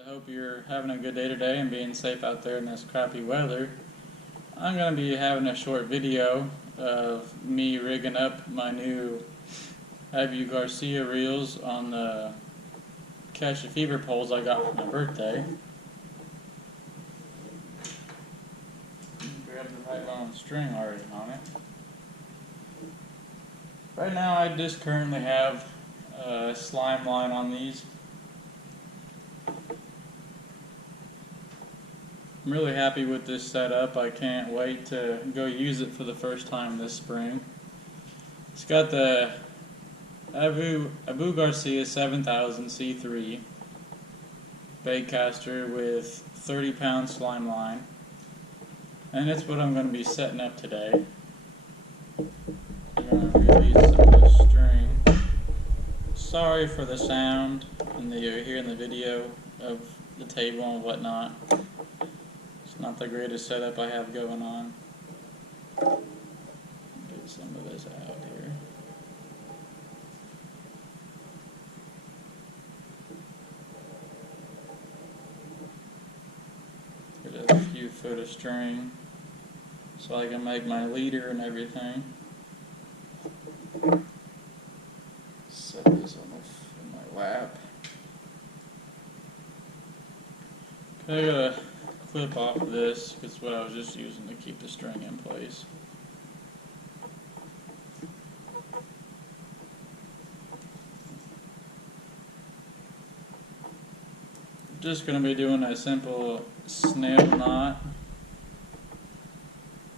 I hope you're having a good day today and being safe out there in this crappy weather. I'm going to be having a short video of me rigging up my new Abu Garcia reels on the Catch a Fever poles I got for my birthday. Grab the right one with string already on it. Right now I just currently have a slime line on these. I'm really happy with this setup. I can't wait to go use it for the first time this spring. It's got the Abu Garcia 7000 C3 baitcaster with 30-pound slime line, and it's what I'm going to be setting up today. I'm going to release some of the string. Sorry for the sound and you're hearing the video of the table and whatnot. Not the greatest setup I have going on. Get some of this out here. Get a few foot of string so I can make my leader and everything. Set this on my lap. Okay, I gotta clip off of this, because it's what I was just using to keep the string in place. Just going to be doing a simple snail knot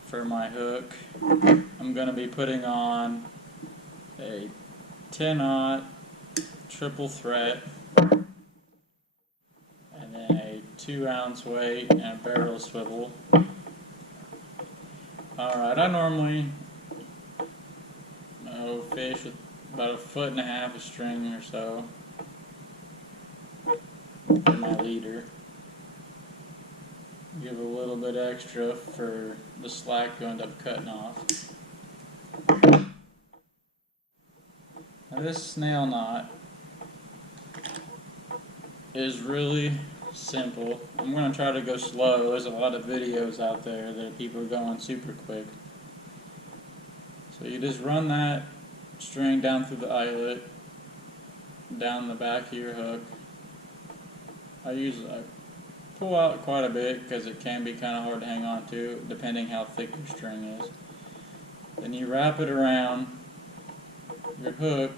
for my hook. I'm going to be putting on a 10-aught triple threat, 2-ounce weight and a barrel swivel. Alright, I normally fish with about 1.5 feet of string or so for my leader. Give a little bit extra for the slack you end up cutting off. Now this snail knot is really simple. I'm going to try to go slow. There's a lot of videos out there that people are going super quick. So you just run that string down through the eyelet, down the back of your hook. I pull out quite a bit because it can be kind of hard to hang on to depending how thick your string is. Then you wrap it around your hook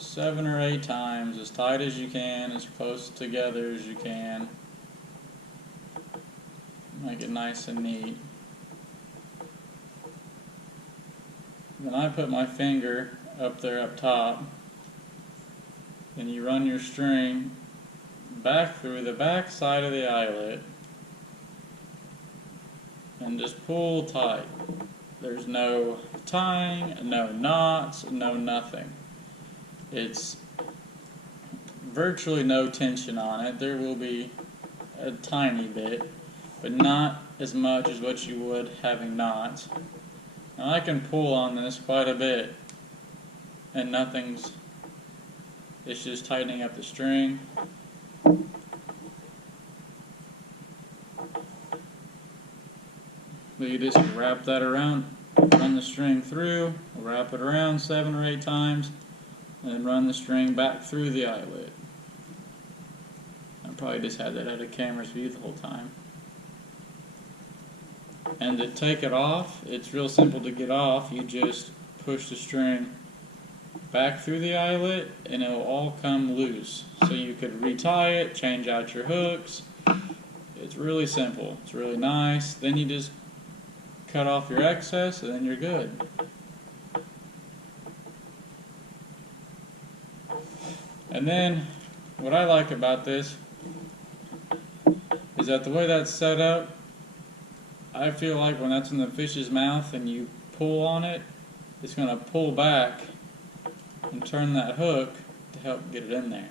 7 or 8 times, as tight as you can, as close together as you can. Make it nice and neat. Then I put my finger up there up top. Then you run your string back through the back side of the eyelet and just pull tight. There's no tying, no knots, no nothing. It's virtually no tension on it. There will be a tiny bit, but not as much as what you would having knots. Now I can pull on this quite a bit and it's just tightening up the string. But you just wrap that around, run the string through, wrap it around 7 or 8 times, and then run the string back through the eyelet. I probably just had that out of camera's view the whole time. And to take it off, it's real simple to get off. You just push the string back through the eyelet and it'll all come loose. So you could retie it, change out your hooks. It's really simple. It's really nice. Then you just cut off your excess and then you're good. And then, what I like about this is that the way that's set up, I feel like when that's in the fish's mouth and you pull on it, it's going to pull back and turn that hook to help get it in there.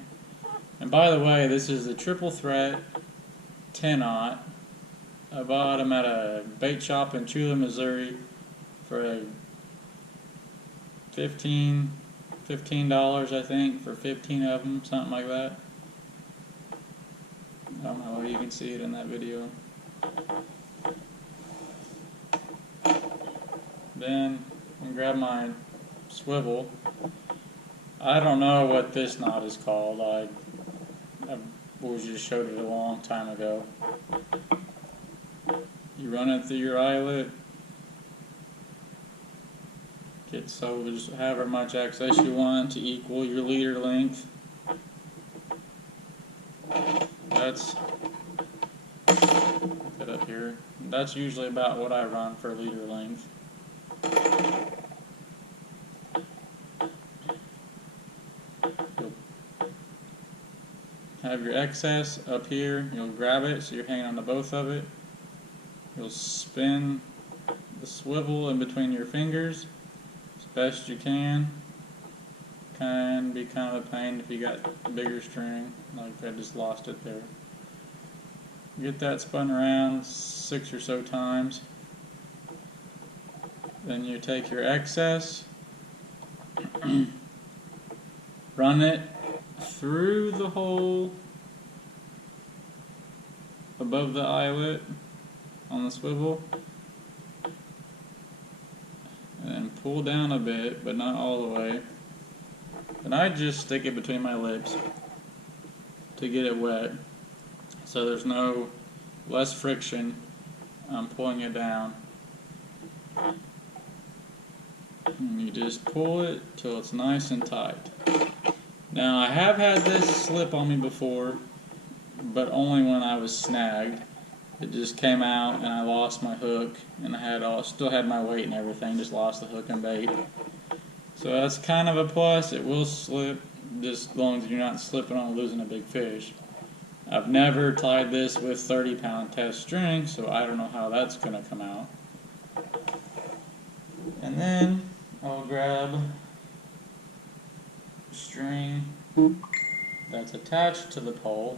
And by the way, this is the triple threat 10-aught. I bought them at a bait shop in Chula, Missouri for a $15 I think for 15 of them, something like that. don't know if you can see it in that video. Then I'm gonna grab my swivel. I don't know what this knot is called. I just showed it a long time ago. You run it through your eyelet. Get so there's however much excess you want to equal your leader length. That's put that up here. That's usually about what I run for leader length. You'll have your excess up here. You'll grab it so you're hanging on to both of it. You'll spin the swivel in between your fingers as best you can. Can be kind of a pain if you got bigger string, like I just lost it there. Get that spun around 6 or so times. Then you take your excess, run it through the hole above the eyelet on the swivel, and then pull down a bit, but not all the way. And I just stick it between my lips to get it wet, so there's no less friction. I'm pulling it down. And you just pull it till it's nice and tight. Now I have had this slip on me before, but only when I was snagged. It just came out and I lost my hook, and I still had my weight and everything, just lost the hook and bait. So that's kind of a plus. It will slip, just as long as you're not slipping on losing a big fish. I've never tied this with 30-pound test string, so I don't know how that's going to come out. And then I'll grab a string that's attached to the pole.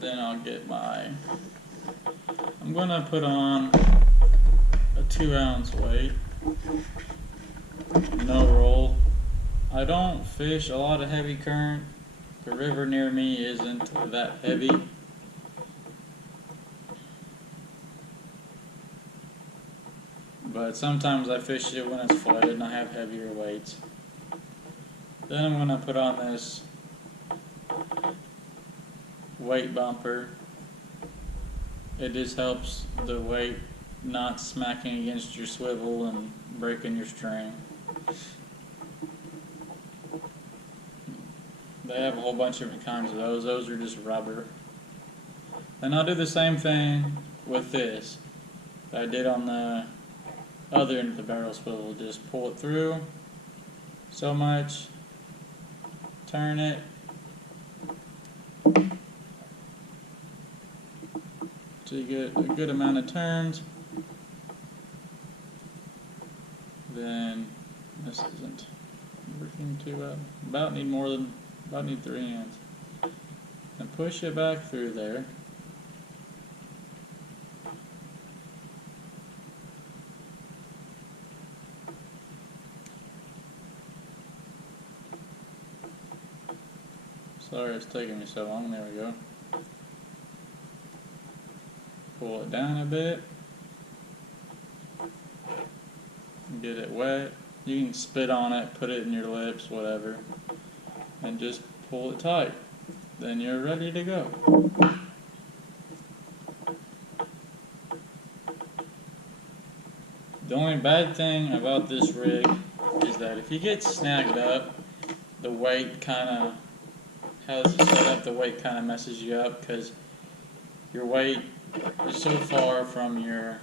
Then I'll get I'm going to put on a 2-ounce weight, no roll. I don't fish a lot of heavy current. The river near me isn't that heavy. But sometimes I fish it when it's flooded and I have heavier weights. Then I'm going to put on this weight bumper. It just helps the weight not smacking against your swivel and breaking your string. They have a whole bunch of different kinds of those. Those are just rubber. And I'll do the same thing with this that I did on the other end of the barrel swivel. Just pull it through so much, turn it, so you get a good amount of turns. Then this isn't working too well. About need 3 hands. And push it back through there. Sorry it's taking me so long. There we go. Pull it down a bit. Get it wet. You can spit on it, put it in your lips, whatever, and just pull it tight. Then you're ready to go. The only bad thing about this rig is that if you get snagged up, the weight kind of, how it's set up, the weight kind of messes you up because your weight is so far from your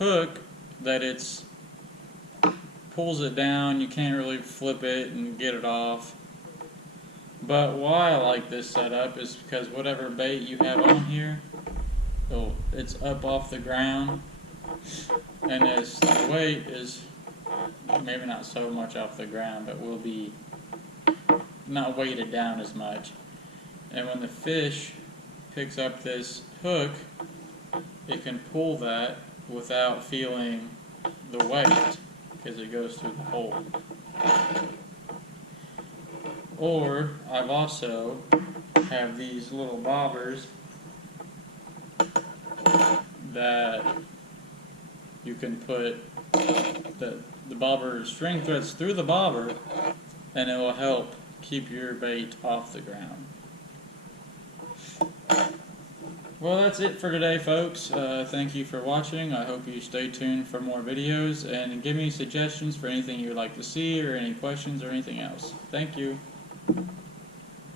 hook that it's pulls it down. You can't really flip it and get it off. But why I like this setup is because whatever bait you have on here, it's up off the ground, and the weight is maybe not so much off the ground, but will be not weighted down as much. And when the fish picks up this hook, it can pull that without feeling the weight because it goes through the hole. Or I've also have these little bobbers that you can put the bobber string threads through the bobber, and it will help keep your bait off the ground. Well, that's it for today, folks. Thank you for watching. I hope you stay tuned for more videos, and give me suggestions for anything you would like to see, or any questions or anything else. Thank you.